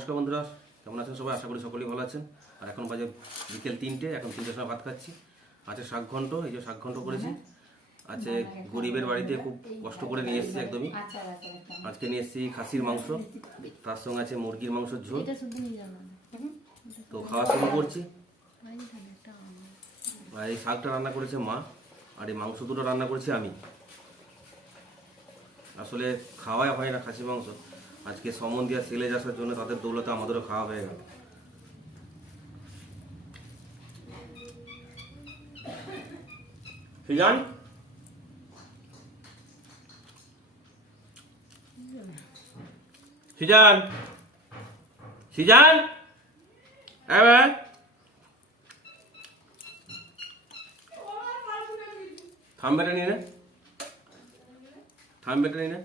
নমস্কার বন্ধুরা, কেমন আছেন সবাই? আশা করি সকলেই ভালো আছেন। আর এখন বাজে বিকেল 3টে, এখন 3টের সময় ভাত খাচ্ছি। আছে শাক ঘন্ট, এই যে শাক ঘন্ট করেছি। আছে গরিবের বাড়িতে খুব কষ্ট করে নিয়ে এসেছি একদমই। আজকে নিয়ে এসেছি খাসির মাংস, তার সঙ্গে আছে মুরগির মাংসের ঝোল। তো খাওয়া শুরু করছি। আর এই শাকটা রান্না করেছে মা, আর এই মাংস দুটো রান্না করেছি আমি। আসলে খাওয়াই হয় না খাসি মাংস, আজকে সমন্দিয়া সেলেজ আসার জন্য তাদের দৌলতে আমাদেরও খাওয়া হয়ে গেল। সিজান সিজান সিজান এবার থামবেটা নিয়ে নে, থামবেটা নিয়ে নে।